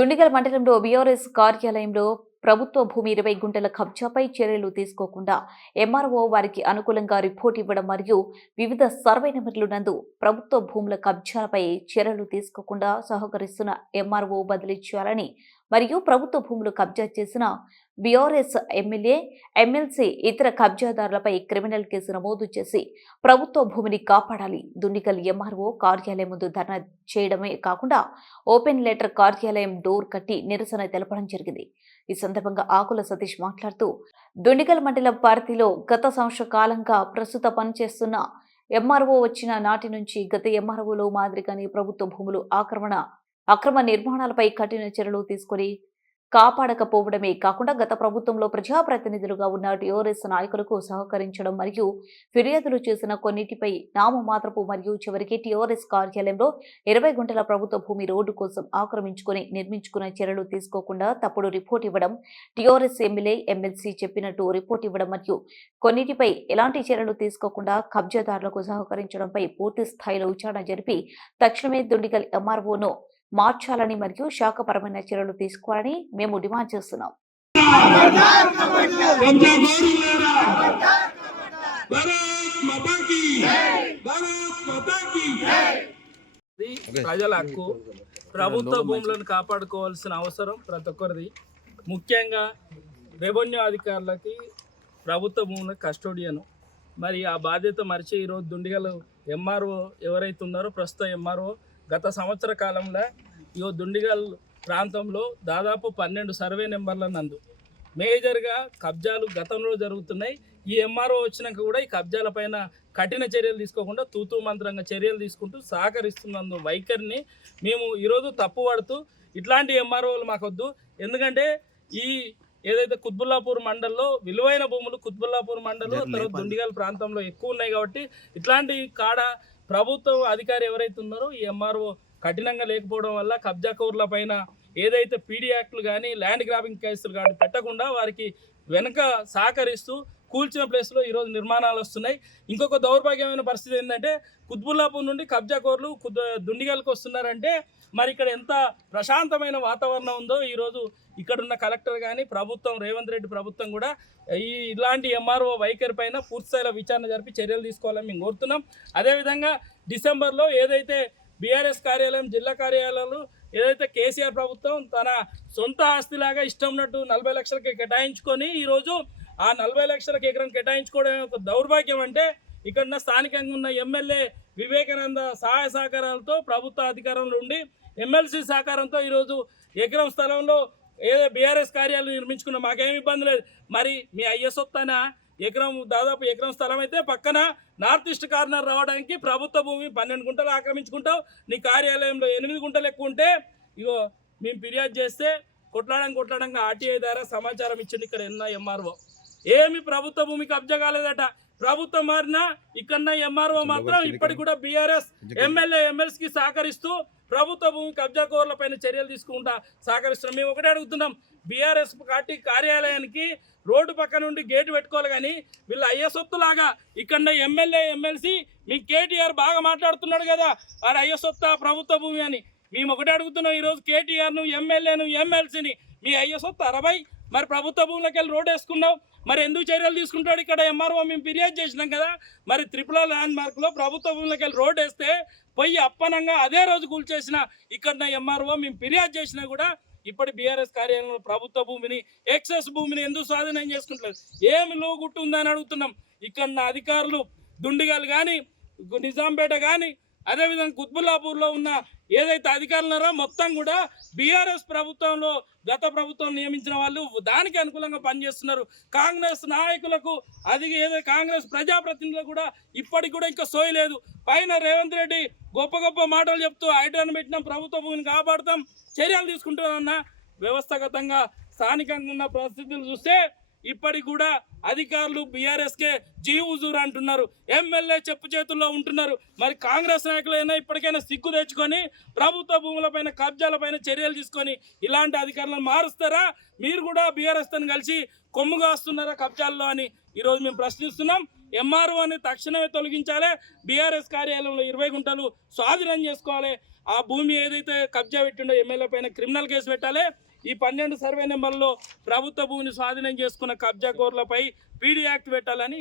దుండిగల్ మండలంలో బీఆర్ఎస్ కార్యాలయంలో ప్రభుత్వ భూమి ఇరవై గుంటల కబ్జాపై చర్యలు తీసుకోకుండా ఎంఆర్ఓ వారికి అనుకూలంగా రిపోర్ట్ ఇవ్వడం మరియు వివిధ సర్వే నెంబర్లు నందు ప్రభుత్వ భూముల కబ్జాలపై చర్యలు తీసుకోకుండా సహకరిస్తున్న ఎంఆర్ఓ బదిలీ చేయాలని మరియు ప్రభుత్వ భూములు కబ్జా చేసిన బీఆర్ఎస్ ఎమ్మెల్యే ఎమ్మెల్సీ ఇతర కబ్జాదారులపై క్రిమినల్ కేసు నమోదు చేసి ప్రభుత్వ భూమిని కాపాడాలి. దుండిగల్ ఎంఆర్ఓ కార్యాలయం ముందు ధర్నా చేయడమే కాకుండా ఓపెన్ లెటర్ కార్యాలయం డోర్ కట్టి నిరసన తెలపడం జరిగింది. ఈ సందర్భంగా ఆకుల సతీష్ మాట్లాడుతూ దుండిగల్ మండలం పార్టీలో గత సంవత్సర కాలంగా ప్రస్తుత పనిచేస్తున్న ఎంఆర్ఓ వచ్చిన నాటి నుంచి గత ఎంఆర్ఓలో మాదిరిగానే ప్రభుత్వ భూములు ఆక్రమణ అక్రమ నిర్మాణాలపై కఠిన చర్యలు తీసుకుని కాపాడకపోవడమే కాకుండా గత ప్రభుత్వంలో ప్రజాప్రతినిధులుగా ఉన్న టీఆర్ఎస్ నాయకులకు సహకరించడం మరియు ఫిర్యాదులు చేసిన కొన్నిటిపై నామమాత్రపు మరియు చివరికి టీఆర్ఎస్ కార్యాలయంలో ఇరవై గుంటల ప్రభుత్వ భూమి రోడ్డు కోసం ఆక్రమించుకొని నిర్మించుకున్న చర్యలు తీసుకోకుండా తప్పుడు రిపోర్ట్ ఇవ్వడం టీఆర్ఎస్ ఎమ్మెల్యే ఎమ్మెల్సీ చెప్పినట్టు రిపోర్ట్ ఇవ్వడం మరియు కొన్నిటిపై ఎలాంటి చర్యలు తీసుకోకుండా కబ్జాదారులకు సహకరించడంపై పూర్తి స్థాయిలో విచారణ జరిపి తక్షణమే దుండిగల్ ఎంఆర్ఓను మార్చాలని మరియు శాఖపరమైన చర్యలు తీసుకోవాలని మేము డిమాండ్ చేస్తున్నాం. ప్రజల హక్కు. ప్రభుత్వ భూములను కాపాడుకోవాల్సిన అవసరం ప్రతి ఒక్కరిది. ముఖ్యంగా రెవెన్యూ అధికారులకి ప్రభుత్వ భూముల కస్టోడియన్. మరి ఆ బాధ్యత మరిచి ఈరోజు దుండిగలు ఎంఆర్ఓ ఎవరైతే ఉన్నారో ప్రస్తుతం ఎంఆర్ఓ గత సంవత్సర కాలంలో ఇగో దుండిగల్ ప్రాంతంలో దాదాపు పన్నెండు సర్వే నెంబర్ల నందు మేజర్గా కబ్జాలు గతంలో జరుగుతున్నాయి. ఈ ఎంఆర్ఓ వచ్చినాక కూడా ఈ కబ్జాల పైన కఠిన చర్యలు తీసుకోకుండా తూతూ మంత్రంగా చర్యలు తీసుకుంటూ సహకరిస్తున్నందు వైఖరిని మేము ఈరోజు తప్పు పడుతూ ఇట్లాంటి ఎంఆర్ఓలు మాకొద్దు. ఎందుకంటే ఈ ఏదైతే కుత్బుల్లాపూర్ మండల్లో విలువైన భూములు కుత్బుల్లాపూర్ మండలు తర్వాత దుండిగల్ ప్రాంతంలో ఎక్కువ ఉన్నాయి కాబట్టి ఇట్లాంటి కాడ ప్రభుత్వ అధికారి ఎవరైతే ఉన్నారో ఈ ఎంఆర్ఓ కఠినంగా లేకపోవడం వల్ల కబ్జా కౌర్ల పైన ఏదైతే పీడీ యాక్ట్లు కానీ ల్యాండ్ గ్రాబింగ్ కేసులు కానీ పెట్టకుండా వారికి వెనక సహకరిస్తూ కూల్చిన ప్లేస్లో ఈరోజు నిర్మాణాలు వస్తున్నాయి. ఇంకొక దౌర్భాగ్యమైన పరిస్థితి ఏంటంటే కుత్బుల్లాపూర్ నుండి కబ్జా కోర్లు దుండిగల్కి వస్తున్నారంటే మరి ఇక్కడ ఎంత ప్రశాంతమైన వాతావరణం ఉందో ఈరోజు ఇక్కడున్న కలెక్టర్ కానీ ప్రభుత్వం రేవంత్ రెడ్డి ప్రభుత్వం కూడా ఈ ఇలాంటి ఎంఆర్ఓ వైఖరి పైన పూర్తిస్థాయిలో విచారణ జరిపి చర్యలు తీసుకోవాలని మేము కోరుతున్నాం. అదేవిధంగా డిసెంబర్లో ఏదైతే బీఆర్ఎస్ కార్యాలయం జిల్లా కార్యాలయాలు ఏదైతే కేసీఆర్ ప్రభుత్వం తన సొంత ఆస్తిలాగా ఇష్టం ఉన్నట్టు నలభై లక్షలకి కేటాయించుకొని ఈరోజు ఆ నలభై లక్షలకు ఎకరం కేటాయించుకోవడం ఒక దౌర్భాగ్యం అంటే ఇక్కడ స్థానికంగా ఉన్న ఎమ్మెల్యే వివేకానంద సహాయ సహకారాలతో ప్రభుత్వ అధికారంలో ఉండి ఎమ్మెల్సీ సహకారంతో ఈరోజు ఎకరం స్థలంలో ఏదో బీఆర్ఎస్ కార్యాలయం నిర్మించుకున్న మాకేం ఇబ్బంది లేదు. మరి మీ ఐఎస్ సొత్తన ఎకరం దాదాపు ఎకరం స్థలం అయితే పక్కన నార్త్ ఈస్ట్ కార్నర్ రావడానికి ప్రభుత్వ భూమి పన్నెండు గుంటలు ఆక్రమించుకుంటావు. నీ కార్యాలయంలో ఎనిమిది గుంటలు ఎక్కువ ఉంటే ఇగో మేము ఫిర్యాదు చేస్తే కొట్లాడం కొట్లాడంగా ఆర్టీఐ ద్వారా సమాచారం ఇచ్చింది ఇక్కడ ఎన్న ఎంఆర్ఓ ఏమి ప్రభుత్వ భూమి కబ్జా కాలేదట. ప్రభుత్వం మారినా ఇక్కడ ఎంఆర్ఓ మాత్రం ఇప్పటికి కూడా బీఆర్ఎస్ ఎమ్మెల్యే ఎమ్మెల్సీకి సహకరిస్తూ ప్రభుత్వ భూమి కబ్జా కోర్ల పైన చర్యలు తీసుకుంటా సహకరిస్తున్నాం. మేము ఒకటే అడుగుతున్నాం. బీఆర్ఎస్ పార్టీ కార్యాలయానికి రోడ్డు పక్క నుండి గేటు పెట్టుకోవాలి కానీ వీళ్ళు అయ్యే సొత్తులాగా ఇక్కడ ఎమ్మెల్యే ఎమ్మెల్సీ మీ కేటీఆర్ బాగా మాట్లాడుతున్నాడు కదా. వాడు అయ్యే సొత్తా ప్రభుత్వ భూమి అని. మేము ఒకటే అడుగుతున్నాం. ఈరోజు కేటీఆర్ను ఎమ్మెల్యేను ఎమ్మెల్సీని మీ అయ్యే సొత్తు అరవై. మరి ప్రభుత్వ భూములకు వెళ్ళి రోడ్ వేసుకున్నావు. మరి ఎందుకు చర్యలు తీసుకుంటాడు? ఇక్కడ ఎంఆర్ఓ మేము ఫిర్యాదు చేసినాం కదా. మరి త్రిపుల ల్యాండ్ మార్క్లో ప్రభుత్వ భూములకు వెళ్ళి రోడ్ వేస్తే పోయి అప్పనంగా అదే రోజు కూల్చేసిన ఇక్కడ ఎంఆర్ఓ మేము ఫిర్యాదు చేసినా కూడా ఇప్పటి బీఆర్ఎస్ కార్యాలయంలో ప్రభుత్వ భూమిని ఎక్సెస్ భూమిని ఎందుకు స్వాధీనం చేసుకుంటలేదు? ఏమి లోగుట్టు ఉందని అడుగుతున్నాం. ఇక్కడ అధికారులు దుండిగాలు కానీ నిజాంపేట కానీ అదేవిధంగా కుత్బుల్లాపూర్లో ఉన్న ఏదైతే అధికారులు ఉన్నారో మొత్తం కూడా బీఆర్ఎస్ ప్రభుత్వంలో గత ప్రభుత్వం నియమించిన వాళ్ళు దానికి అనుకూలంగా పనిచేస్తున్నారు. కాంగ్రెస్ నాయకులకు అది ఏదైతే కాంగ్రెస్ ప్రజాప్రతినిధులు కూడా ఇప్పటికి కూడా ఇంకా సోయలేదు పైన రేవంత్ రెడ్డి గొప్ప గొప్ప మాటలు చెప్తూ ఐటర్ను పెట్టినాం ప్రభుత్వ భూమిని కాపాడుతాం చర్యలు తీసుకుంటున్నామన్న వ్యవస్థాగతంగా స్థానికంగా ఉన్న పరిస్థితులు చూస్తే ఇప్పటికి కూడా అధికారులు బీఆర్ఎస్కే జీ హుజూర్ అంటున్నారు. ఎమ్మెల్యే చెప్పు చేతుల్లో ఉంటున్నారు. మరి కాంగ్రెస్ నాయకులైనా ఇప్పటికైనా సిగ్గు తెచ్చుకొని ప్రభుత్వ భూములపైన కబ్జాలపైన చర్యలు తీసుకొని ఇలాంటి అధికారులను మారుస్తారా? మీరు కూడా బీఆర్ఎస్తో కలిసి కొమ్ముగా వస్తున్నారా కబ్జాల్లో అని ఈరోజు మేము ప్రశ్నిస్తున్నాం. ఎంఆర్ఓని తక్షణమే తొలగించాలి. బీఆర్ఎస్ కార్యాలయంలో ఇరవై గుంటలు స్వాధీనం చేసుకోవాలి. ఆ భూమి ఏదైతే కబ్జా పెట్టిండో ఎమ్మెల్యే పైన క్రిమినల్ కేసు పెట్టాలి. ఈ పన్నెండు సర్వే నెంబర్లో ప్రభుత్వ భూమిని స్వాధీనం చేసుకున్న కబ్జా కోర్లపై పీడీ యాక్ట్ పెట్టాలని